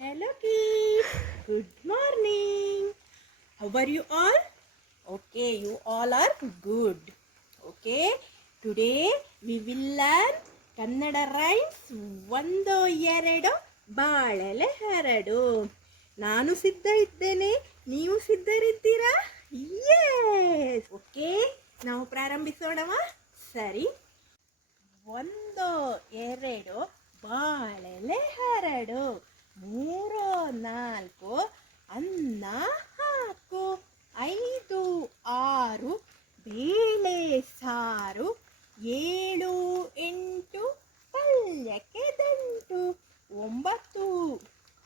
Hello kids. Good morning. How are you all? Okay, you all are good. Okay, today we will learn Kannada rhymes ಒಂದು ಎರಡು ಬಾಳೆಲೆ ಹರಡು ನಾನು ಸಿದ್ಧ ಇದ್ದೇನೆ ನೀವು ಸಿದ್ಧರಿದ್ದೀರಾ Yes okay ನಾವು ಪ್ರಾರಂಭಿಸೋಣವ ಸರಿ ಒಂದು ಎರಡು ಬಾಳೆಲೆ ಹರಡು ಮೂರು, ನಾಲ್ಕು, ಅನ್ನ ಹಾಕು. ಐದು, ಆರು, ಬೇಳೆ ಸಾರು. ಏಳು, ಎಂಟು, ಪಲ್ಯಕ್ಕೆ ದಂಟು. ಒಂಬತ್ತು,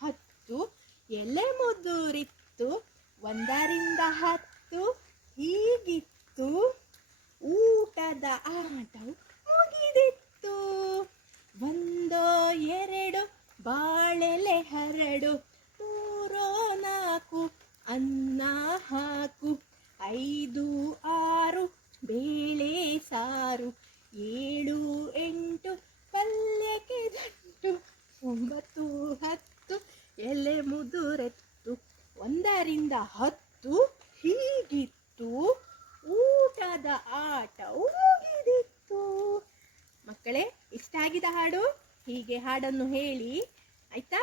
ಹತ್ತು, ಎಲೆ ಮುದುರಿತ್ತು. ಒಂದರಿಂದ ಹತ್ತು, ಹೀಗಿತ್ತು. ಊಟದ ಆಟವು ಸಾರು ಏಳು, ಎಂಟು, ಪಲ್ಯಕ್ಕೆ ಜಂಟು ಒಂಬತ್ತು, ಹತ್ತು, ಎಲೆ ಮುದುರೆತ್ತು, ಒಂದರಿಂದ ಹತ್ತು ಹೀಗಿತ್ತು. ಊಟದ ಆಟವು ಮುಗಿದಿತ್ತು ಮಕ್ಕಳೇ ಇಷ್ಟ ಆಗಿದ ಹಾಡು? ಹೀಗೆ ಹಾಡನ್ನು ಹೇಳಿ, ಆಯ್ತಾ?